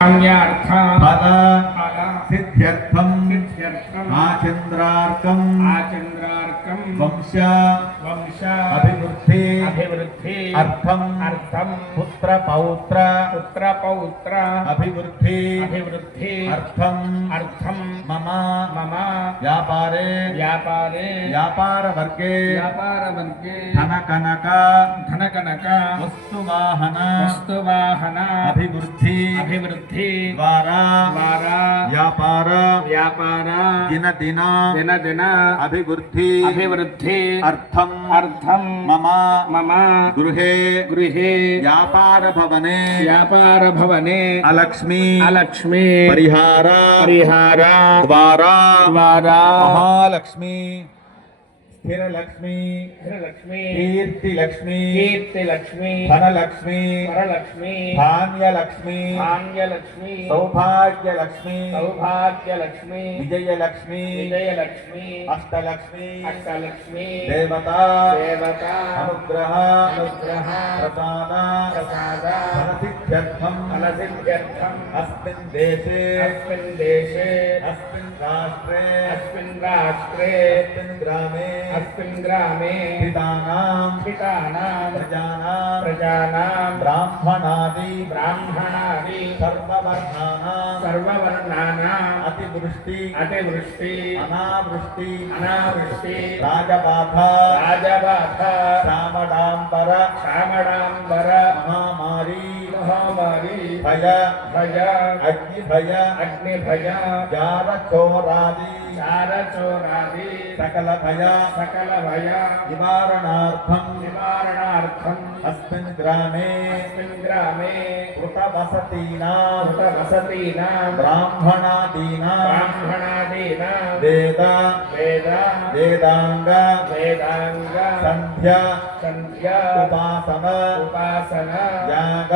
फल सिद्ध्यर्थम आचंद्रार्कम वंश अभिवृद्धि अर्थम पुत्र पौत्र अभिवृद्धि अर्थम मम व्यापारे व्यापार वर्गे धन कनक वस्तुवाहन अभिवृद्धि द्वारा व्यापार दिन अभिवृद्धि अर्थम मम गृहे व्यापार भवने अलक्ष्मी परिहार द्वारा महालक्ष्मी स्थिर लक्ष्मी कीर्ति लक्ष्मी धनलक्ष्मी धान्य लक्ष्मी सौभाग्य लक्ष्मी विजय लक्ष्मी अष्टलक्ष्मी देवता अनुग्रह प्रसाद फलसिद्ध्यर्थम अस्मिन् देशे अस्मिन् राष्ट्रे अस्मिन् ग्रामे पितानां प्रजानां ब्राह्मणादि सर्ववर्णानां अतिवृष्टि अनावृष्टि राजबाध श्यामडाम्बर महामारी भय अग्निभय जारचोरादि सकल भय निवारणार्थम अस्मिन् ग्रामे कृतवसतीनां ब्राह्मणादीनां वेदांग संध्या उपासना याग